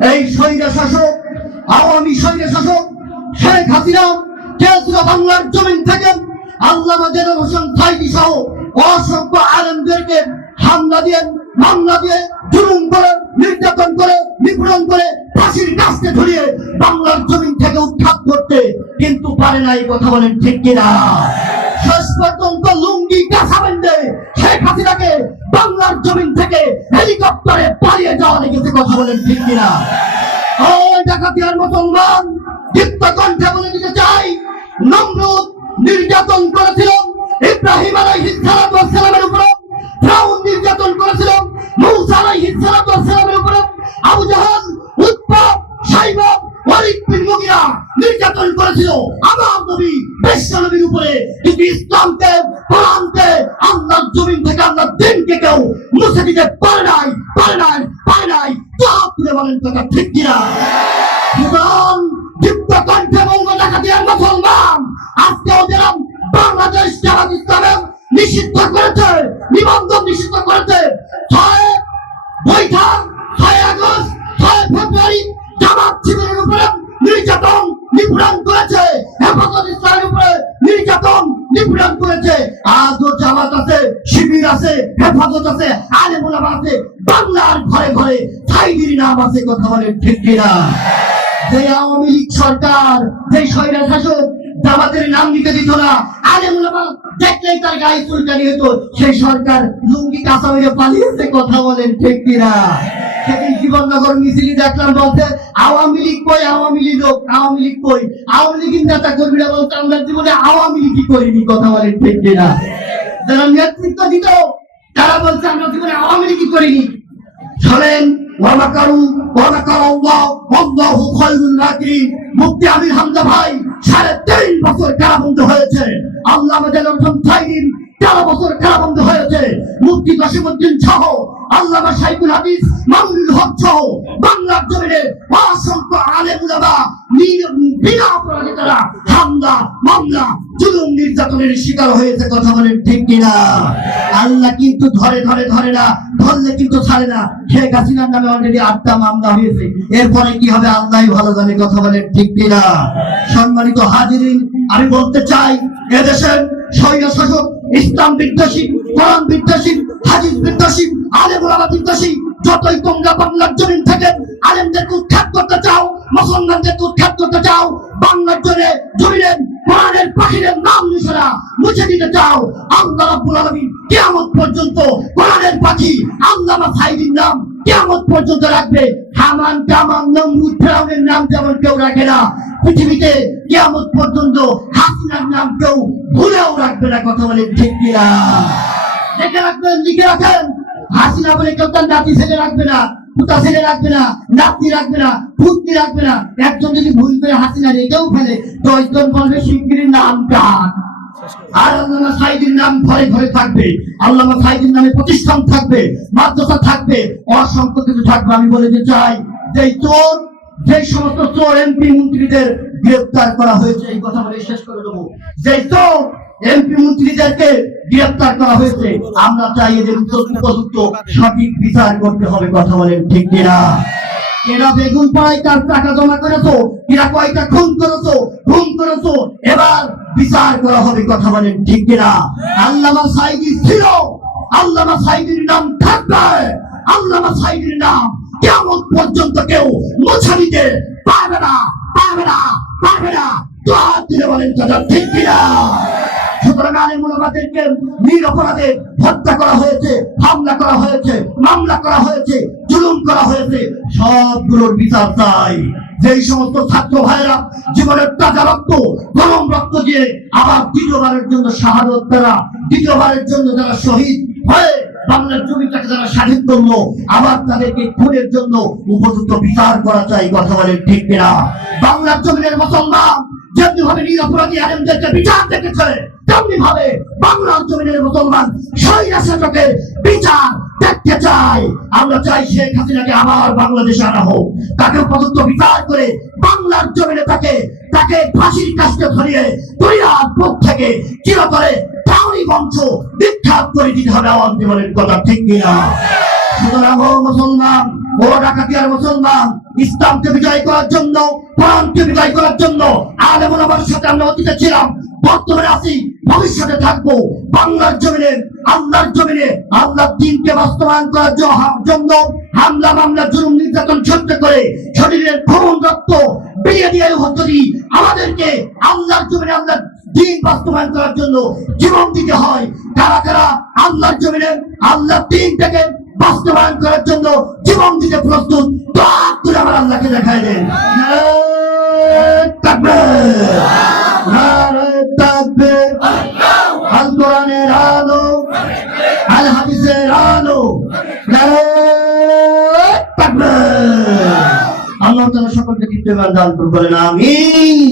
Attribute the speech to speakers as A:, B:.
A: এই স্বৈরা শাসক, আওয়ামী স্বৈরা শাসক, শেখ হাসিনা কেসরা বাংলার জমিন থেকে আল্লামা জেনার হোসেন সাইদি সহ অসংখ্য আলেমদেরকে হামলা দিয়ে, মামলা দিয়ে জুলুম করে, নির্যাতন করে, নিপীড়ন করে, ফাঁসির কাছতে ধরিয়ে বাংলার জমিন থেকে উত্থাপ করতে কিন্তু পারে না এই কথা বলেন ঠিক কিনা? শেষ পর্যন্ত লুঙ্গি কাঁচা বেঁধে শেখ হাসিনাকে বাংলার জমিন থেকে হেলিকপ্টারে পালিয়ে যাওয়া লেগেছে কথা বলেন, ঠিক কিনা? ডাকাতিয়ার মুসলমান দীপ্ত কণ্ঠে বলে দিতে চাই, নমরুদ নির্যাতন করেছিল ইব্রাহিম আলাইহিস উপর, ফিরাউন নির্যাতন করেছিল মূসা আলাইহিস সালামের মুছে দিতে নাই পারে নাই পারে নাই। যা তুলে বলেন কথা ঠিক কিনা? সুতরাং দীপ্ত কণ্ঠে বলব ডাকাতিয়ার মুসলমান আজকে ওদের বাংলাদেশ জামাত হেফাজত আছে আলেমুলামা আছে, বাংলার ঘরে ঘরে সাইদির নাম আছে, কথা বলে ঠিক কিনা? যে আওয়ামী লীগ সরকার, যে স্বৈরা শাসক, জামাতের নাম নিতে দিত না আলেমুলামা দেখলেই তার গায়ে চুলকানি হতো সেই সরকার লুঙ্গি কাঁচা হয়ে পালিয়েছে, কথা বলেন ঠিক কিনা? সেদিন জীবননগর মিছিলি দেখলাম বলতে, আওয়ামী লীগ কই, আওয়ামী লীগ লোক, আওয়ামী লীগ কই? আওয়ামী লীগের নেতা কর্মীরা বলতে, আমরা জীবনে আওয়ামী লীগই করিনি, কথা বলেন ঠিক কিনা? যারা নেতৃত্ব দিত তারা বলছে, আমরা জীবনে আওয়ামী লীগই করিনি। শোনেন মুফতি আমির হামজা ভাই, সাড়ে তিন বছর কারাবন্দি হয়েছে। আল্লাহ আমাদের তেরো বছর হয়েছে। মুফতি জসিমুদ্দিন সহ আল্লামা সাইকুল হাদিস হক সহ বাংলার জমিনে অসংখ্য বিনা অপরাধে তারা হামলা, মামলা জুলুম নির্যাতনের শিকার হয়েছে কথা বলেন ঠিক কিনা? আল্লাহ কিন্তু ধরে ধরে ধরে না, ধরলে কিন্তু ছাড়ে না। শেখ হাসিনার নামে অলরেডি আটটা মামলা হয়েছে। এরপরে কি হবে? আল্লাহ ভালো জানে কথা বলেন ঠিক কিনা? সম্মানিত হাজিরিন, আমি বলতে চাই, এদেশের স্বৈর শাসক, ইসলাম বিদ্বেষী, কোরআন বিদ্বেষী, হাদিস বিদ্বেষী, আলেম ওলামা বিদ্বেষী, যতই তোমরা বাংলার জমিন থেকে আলেমদেরকে উৎখাত করতে চাও, মুসলমানদেরকে উৎখাত করতে চাও, বাংলার জমিনে, জমিনের কোরআনের পাখিদের নাম নিশানা মুছে দিতে চাও। আল্লাহ রাব্বুল আলামিন কিয়ামত পর্যন্ত কোরআনের পাখি আল্লামা সাইদির নাম কিয়ামত পর্যন্ত রাখবে। হামান, কামান, নমরুদ, ফেরাউনের নাম যেমন কেউ রাখে না, পৃথিবীতে কিয়ামত পর্যন্ত হাসিনার নাম কেউ ভুলেও রাখবে না, কথা বলে ঠিক কিনা? দেখে রাখবেন, লিখে রাখেন। হাসিনা বলে কেউ তার নাতি ছেলে রাখবে না। পুতা ছেলে রাখবে না রাখবে না রাখবে না। একজন যদি ভুল করে রেখেও ফেলে, দশজন বলবে শিগগিরির নাম কার আর আল্লামা সাইদির নাম ঘরে ঘরে থাকবে। আল্লামা সাইদির নামে প্রতিষ্ঠান থাকবে, মাদ্রাসা থাকবে, অসংখ্য কিছু থাকবে। আমি বলে দিতে চাই যে তোর যে সমস্ত চোর, এমপি, মন্ত্রীদের গ্রেফতার করা হয়েছে, এই কথা বলে শেষ করে দেবো। যে চোর এমপি মন্ত্রীদেরকে গ্রেফতার করা হয়েছে, আমরা চাই এদের উপযুক্ত সঠিক বিচার করতে হবে, কথা বলেন ঠিক কিনা? এরা বেগুন পাড়ায় তার টাকা জমা করেছ? এরা কয়টা খুন করেছ? খুন করেছ? এবার বিচার করা হবে, কথা বলেন ঠিক কিনা? আল্লামা সাইদি ছিল। আল্লামা সাইদির নাম থাকবে। আল্লামা সাইদির নাম কেমন পর্যন্ত কেউ মুছে দিতে পারবে না পারবে না। পারবে করা হয়েছে, হামলা করা হয়েছে সমস্ত ছাত্র ভাইরা জীবনের তাজা রক্ত, গরম রক্ত দিয়ে আবার দ্বিতীয়বারের জন্য শাহাদত, তারা দ্বিতীয়বারের জন্য যারা শহীদ হয়ে বাংলার জমিটাকে যারা স্বাধীন করল, আবার তাদেরকে খুনের জন্য উপযুক্ত বিচার করা চাই, কথা বলেন ঠিক কিনা? বাংলার জমিনের মুসলমান যেমনি ভাবে আলেমদেরকে বিচার দেখেছে তেমনি ভাবে বাংলার জমিনের মুসলমান বিচার দেখতে চাই আমরা চাই শেখ হাসিনাকে আবার বাংলাদেশে আনা হোক। তাকে উপযুক্ত বিচার করে বাংলার জমিনে তাকে তাকে ফাঁসির কাজকে ধরিয়ে দুনিয়ার বুক থেকে চিরতরে টাউনি বংশ বিখ্যাত করে দিতে হবে আওয়াজ বলেন কথা, ঠিক কিনা? সুতরাং ও মুসলমান বড় ডাকাতিয়ার মুসলমান, ইসলামকে বিজয় করার জন্য, কোরআনকে বিজয় করার জন্য, আলেম সাথে আমরা অতীতে ছিলাম, বর্তমানে আছি, ভবিষ্যতে থাকব, বাংলার জমিনে, আল্লাহর জমিনে, আল্লাহর দিনকে বাস্তবায়ন করার জন্য হামলা, মামলা, জুলুম, নির্যাতন সহ্য করে শরীরের ভ্রমণ রক্ত বিয়ে দিয়ে যদি আমাদেরকে আল্লাহর জমিনে, আল্লাহর দিন বাস্তবায়ন করার জন্য জীবন দিতে হয়। কারা কারা আল্লাহর জমিনে আল্লাহর দিনটাকে বাস্তবায়ন করার জন্য জীবন দিতে প্রস্তুত। করে আমার আল্লাহকে দেখায় দেন। আল কোরআনের আলো। আল আল্লাহ সকলকে কৃতজ্ঞতা দান করুন, আমিন।